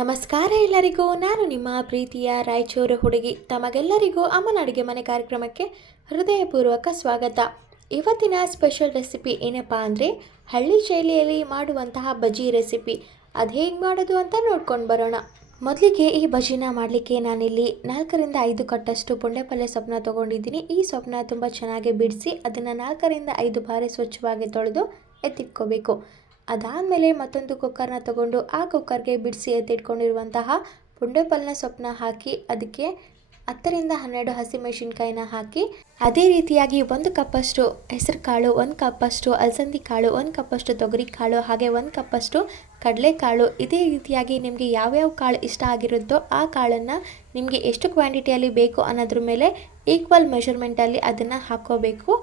ನಮಸ್ಕಾರ ಎಲ್ಲರಿಗೂ. ನಾನು ನಿಮ್ಮ ಪ್ರೀತಿಯ ರಾಯಚೂರು ಹುಡುಗಿ. ತಮಗೆಲ್ಲರಿಗೂ ಅಮ್ಮನ ಅಡುಗೆ ಮನೆ ಕಾರ್ಯಕ್ರಮಕ್ಕೆ ಹೃದಯಪೂರ್ವಕ ಸ್ವಾಗತ. ಇವತ್ತಿನ ಸ್ಪೆಷಲ್ ರೆಸಿಪಿ ಏನಪ್ಪ ಅಂದರೆ ಹಳ್ಳಿ ಶೈಲಿಯಲ್ಲಿ ಮಾಡುವಂತಹ ಬಜ್ಜಿ ರೆಸಿಪಿ. ಅದು ಹೇಗೆ ಮಾಡೋದು ಅಂತ ನೋಡ್ಕೊಂಡು ಬರೋಣ. ಮೊದಲಿಗೆ ಈ ಬಜ್ಜಿನ ಮಾಡಲಿಕ್ಕೆ ನಾನಿಲ್ಲಿ 4ರಿಂದ 5 ಕಟ್ಟಷ್ಟು ಪುಂಡೆಪಲ್ಲೆ ಸೊಪ್ಪನ್ನ ತೊಗೊಂಡಿದ್ದೀನಿ. ಈ ಸೊಪ್ಪನ್ನ ತುಂಬ ಚೆನ್ನಾಗಿ ಬಿಡಿಸಿ ಅದನ್ನು 4ರಿಂದ 5 ಬಾರಿ ಸ್ವಚ್ಛವಾಗಿ ತೊಳೆದು ಎತ್ತಿಟ್ಕೋಬೇಕು. ಅದಾದಮೇಲೆ ಮತ್ತೊಂದು ಕುಕ್ಕರ್ನ ತಗೊಂಡು ಆ ಕುಕ್ಕರ್ಗೆ ಬಿಡಿಸಿ ಎತ್ತಿಟ್ಕೊಂಡಿರುವಂತಹ ಪುಂಡೆಪಲ್ಲೆ ಸೊಪ್ಪನ್ನ ಹಾಕಿ ಅದಕ್ಕೆ 10ರಿಂದ 12 ಹಸಿಮೆಣಸಿನ್ಕಾಯಿನ ಹಾಕಿ ಅದೇ ರೀತಿಯಾಗಿ 1 ಕಪ್ಪಷ್ಟು ಹೆಸರು ಕಾಳು, 1 ಕಪ್ಪಷ್ಟು ಅಲಸಂದಿ ಕಾಳು, 1 ಕಪ್ಪಷ್ಟು ತೊಗರಿ ಕಾಳು, ಹಾಗೆ 1 ಕಪ್ಪಷ್ಟು ಕಡಲೆಕಾಳು. ಇದೇ ರೀತಿಯಾಗಿ ನಿಮಗೆ ಯಾವ್ಯಾವ ಕಾಳು ಇಷ್ಟ ಆಗಿರುತ್ತೋ ಆ ಕಾಳನ್ನು ನಿಮಗೆ ಎಷ್ಟು ಕ್ವಾಂಟಿಟಿಯಲ್ಲಿ ಬೇಕು ಅನ್ನೋದ್ರ ಮೇಲೆ ಈಕ್ವಲ್ ಮೆಷರ್ಮೆಂಟಲ್ಲಿ ಅದನ್ನು ಹಾಕ್ಕೋಬೇಕು.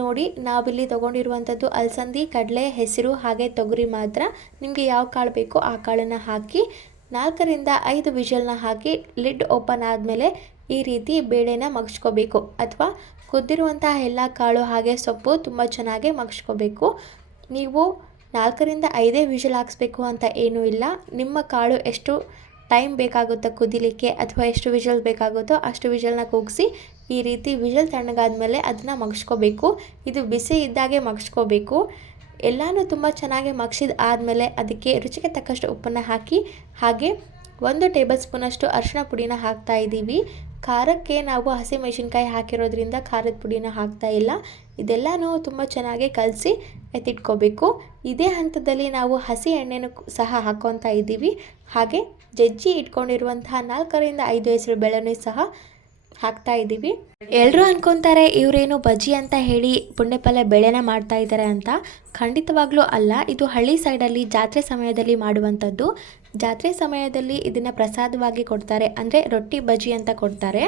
ನೋಡಿ, ನಾವಿಲ್ಲಿ ತೊಗೊಂಡಿರುವಂಥದ್ದು ಅಲಸಂದಿ, ಕಡಲೆ, ಹೆಸರು ಹಾಗೆ ತೊಗರಿ ಮಾತ್ರ. ನಿಮಗೆ ಯಾವ ಕಾಳು ಬೇಕೋ ಆ ಕಾಳನ್ನು ಹಾಕಿ 4ರಿಂದ 5 ವಿಷಲ್ನ ಹಾಕಿ ಲಿಡ್ ಓಪನ್ ಆದಮೇಲೆ ಈ ರೀತಿ ಬೇಳೆನ ಮಗ್ಚ್ಕೋಬೇಕು. ಅಥವಾ ಕುದ್ದಿರುವಂತಹ ಎಲ್ಲ ಕಾಳು ಹಾಗೆ ಸೊಪ್ಪು ತುಂಬ ಚೆನ್ನಾಗಿ ಮಗ್ಚ್ಕೋಬೇಕು. ನೀವು 4ರಿಂದ 5 ವಿಷಲ್ ಹಾಕಿಸ್ಬೇಕು ಅಂತ ಏನೂ ಇಲ್ಲ. ನಿಮ್ಮ ಕಾಳು ಎಷ್ಟು ಟೈಮ್ ಬೇಕಾಗುತ್ತೋ ಕುದಿಲಿಕ್ಕೆ ಅಥವಾ ಎಷ್ಟು ವಿಷಲ್ ಬೇಕಾಗುತ್ತೋ ಅಷ್ಟು ವಿಷಲ್ನ ಕೂಗಿಸಿ ಈ ರೀತಿ ವಿಷಲ್ ತಣ್ಣಗಾದ್ಮೇಲೆ ಅದನ್ನ ಮಗ್ಚ್ಕೋಬೇಕು. ಇದು ಬಿಸಿ ಇದ್ದಾಗೆ ಮಗ್ಚ್ಕೋಬೇಕು. ಎಲ್ಲನೂ ತುಂಬ ಚೆನ್ನಾಗಿ ಮಗ್ಸಿದ ಆದಮೇಲೆ ಅದಕ್ಕೆ ರುಚಿಗೆ ತಕ್ಕಷ್ಟು ಉಪ್ಪನ್ನು ಹಾಕಿ ಹಾಗೆ 1 ಟೇಬಲ್ ಸ್ಪೂನಷ್ಟು ಅರಿಶಿನ ಪುಡಿನ ಹಾಕ್ತಾ ಇದ್ದೀವಿ. ಖಾರಕ್ಕೆ ನಾವು ಹಸಿಮೆಣಸಿನ್ಕಾಯಿ ಹಾಕಿರೋದ್ರಿಂದ ಖಾರದ ಪುಡಿನ ಹಾಕ್ತಾ ಇಲ್ಲ. ಇದೆಲ್ಲನೂ ತುಂಬ ಚೆನ್ನಾಗಿ ಕಲಸಿ ಎತ್ತಿಟ್ಕೋಬೇಕು. ಇದೇ ಹಂತದಲ್ಲಿ ನಾವು ಹಸಿ ಎಣ್ಣೆನೂ ಸಹ ಹಾಕ್ಕೊತಾ ಇದ್ದೀವಿ. ಹಾಗೆ ಜಜ್ಜಿ ಇಟ್ಕೊಂಡಿರುವಂತಹ 4ರಿಂದ 5 ಹೆಸರು ಬೇಳೆನೂ ಸಹ ಹಾಕ್ತಾ ಇದ್ದೀವಿ. ಎಲ್ಲರೂ ಅನ್ಕೊತಾರೆ ಇವರೇನು ಬಜ್ಜಿ ಅಂತ ಹೇಳಿ ಪುಂಡೆಪಲ್ಲೆ ಬೇಳೆನ ಮಾಡ್ತಾ ಇದ್ದಾರೆ ಅಂತ. ಖಂಡಿತವಾಗ್ಲೂ ಅಲ್ಲ. ಇದು ಹಳ್ಳಿ ಸೈಡಲ್ಲಿ ಜಾತ್ರೆ ಸಮಯದಲ್ಲಿ ಮಾಡುವಂಥದ್ದು. ಜಾತ್ರೆ ಸಮಯದಲ್ಲಿ ಇದನ್ನು ಪ್ರಸಾದವಾಗಿ ಕೊಡ್ತಾರೆ, ಅಂದರೆ ರೊಟ್ಟಿ ಬಜ್ಜಿ ಅಂತ ಕೊಡ್ತಾರೆ.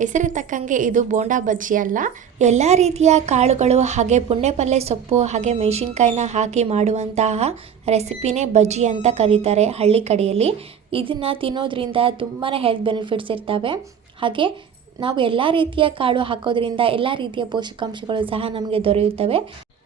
ಹೆಸರಿಗೆ ತಕ್ಕಂಗೆ ಇದು ಬೋಂಡಾ ಬಜ್ಜಿ ಅಲ್ಲ. ಎಲ್ಲ ರೀತಿಯ ಕಾಳುಗಳು ಹಾಗೆ ಪುಂಡೆಪಲ್ಲೆ ಸೊಪ್ಪು ಹಾಗೆ ಮೆಣಸಿನ್ಕಾಯಿನ ಹಾಕಿ ಮಾಡುವಂತಹ ರೆಸಿಪಿನೇ ಬಜ್ಜಿ ಅಂತ ಕರೀತಾರೆ ಹಳ್ಳಿ ಕಡೆಯಲ್ಲಿ. ಇದನ್ನು ತಿನ್ನೋದ್ರಿಂದ ತುಂಬಾ ಹೆಲ್ತ್ ಬೆನಿಫಿಟ್ಸ್ ಇರ್ತವೆ. ಹಾಗೆ ನಾವು ಎಲ್ಲ ರೀತಿಯ ಕಾಳು ಹಾಕೋದ್ರಿಂದ ಎಲ್ಲ ರೀತಿಯ ಪೋಷಕಾಂಶಗಳು ಸಹ ನಮಗೆ ದೊರೆಯುತ್ತವೆ.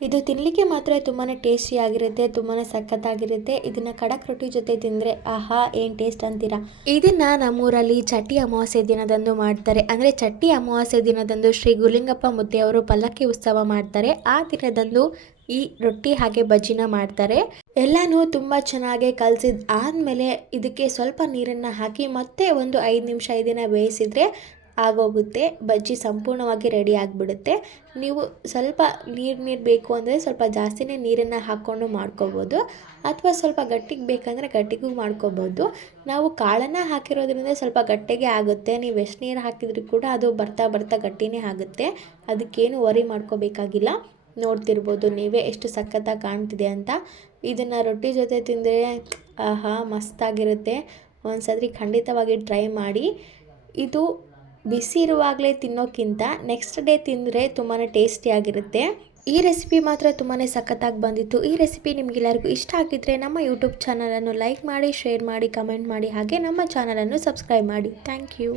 ಇದು ತಿನ್ನಲಿಕ್ಕೆ ಮಾತ್ರ ತುಂಬಾ ಟೇಸ್ಟಿಯಾಗಿರುತ್ತೆ, ತುಂಬಾ ಸಖತ್ತಾಗಿರುತ್ತೆ. ಇದನ್ನು ಖಡಕ್ ರೊಟ್ಟಿ ಜೊತೆ ತಿಂದರೆ ಆಹಾ ಏನು ಟೇಸ್ಟ್ ಅಂತೀರಾ. ಇದನ್ನು ನಮ್ಮೂರಲ್ಲಿ ಚಟ್ಟಿ ಅಮಾವಾಸ್ಯೆ ದಿನದಂದು ಮಾಡ್ತಾರೆ. ಅಂದರೆ ಚಟ್ಟಿ ಅಮಾವಾಸ್ಯೆ ದಿನದಂದು ಶ್ರೀ ಗುರುಲಿಂಗಪ್ಪ ಮುದ್ದೆಯವರು ಪಲ್ಲಕ್ಕಿ ಉತ್ಸವ ಮಾಡ್ತಾರೆ. ಆ ದಿನದಂದು ಈ ರೊಟ್ಟಿ ಹಾಗೆ ಬಜ್ಜಿನ ಮಾಡ್ತಾರೆ. ಎಲ್ಲನೂ ತುಂಬ ಚೆನ್ನಾಗಿ ಕಲಸಿದ ಆದಮೇಲೆ ಇದಕ್ಕೆ ಸ್ವಲ್ಪ ನೀರನ್ನು ಹಾಕಿ ಮತ್ತೆ ಒಂದು 5 ನಿಮಿಷ ಇದನ್ನು ಬೇಯಿಸಿದರೆ ಆಗೋಗುತ್ತೆ. ಬಜ್ಜಿ ಸಂಪೂರ್ಣವಾಗಿ ರೆಡಿ ಆಗಿಬಿಡುತ್ತೆ. ನೀವು ಸ್ವಲ್ಪ ನೀರು ಬೇಕು ಅಂದರೆ ಸ್ವಲ್ಪ ಜಾಸ್ತಿನೇ ನೀರನ್ನು ಹಾಕ್ಕೊಂಡು ಮಾಡ್ಕೋಬೋದು, ಅಥವಾ ಸ್ವಲ್ಪ ಗಟ್ಟಿಗೆ ಬೇಕಂದರೆ ಗಟ್ಟಿಗೂ ಮಾಡ್ಕೋಬೋದು. ನಾವು ಕಾಳನ್ನು ಹಾಕಿರೋದ್ರಿಂದ ಸ್ವಲ್ಪ ಗಟ್ಟಿಗೆ ಆಗುತ್ತೆ. ನೀವು ಎಷ್ಟು ನೀರು ಹಾಕಿದ್ರೂ ಕೂಡ ಅದು ಬರ್ತಾ ಬರ್ತಾ ಗಟ್ಟಿನೇ ಆಗುತ್ತೆ. ಅದಕ್ಕೇನು ವರಿ ಮಾಡ್ಕೋಬೇಕಾಗಿಲ್ಲ. ನೋಡ್ತಿರ್ಬೋದು ನೀವೇ ಎಷ್ಟು ಸಖತ್ತಾಗಿ ಕಾಣ್ತಿದೆ ಅಂತ. ಇದನ್ನು ರೊಟ್ಟಿ ಜೊತೆ ತಿಂದರೆ ಆಹಾ ಮಸ್ತಾಗಿರುತ್ತೆ. ಒಂದ್ಸರಿ ಖಂಡಿತವಾಗಿ ಟ್ರೈ ಮಾಡಿ. ಇದು ಬಿಸಿ ಇರುವಾಗಲೇ ತಿನ್ನೋಕ್ಕಿಂತ ನೆಕ್ಸ್ಟ್ ಡೇ ತಿಂದರೆ ತುಂಬಾ ಟೇಸ್ಟಿಯಾಗಿರುತ್ತೆ. ಈ ರೆಸಿಪಿ ಮಾತ್ರ ತುಂಬಾ ಸಖತ್ತಾಗಿ ಬಂದಿತ್ತು. ಈ ರೆಸಿಪಿ ನಿಮಗೆಲ್ಲರಿಗೂ ಇಷ್ಟ ಆಗಿದ್ದರೆ ನಮ್ಮ ಯೂಟ್ಯೂಬ್ ಚಾನಲನ್ನು ಲೈಕ್ ಮಾಡಿ, ಶೇರ್ ಮಾಡಿ, ಕಮೆಂಟ್ ಮಾಡಿ, ಹಾಗೆ ನಮ್ಮ ಚಾನಲನ್ನು ಸಬ್ಸ್ಕ್ರೈಬ್ ಮಾಡಿ. Thank you.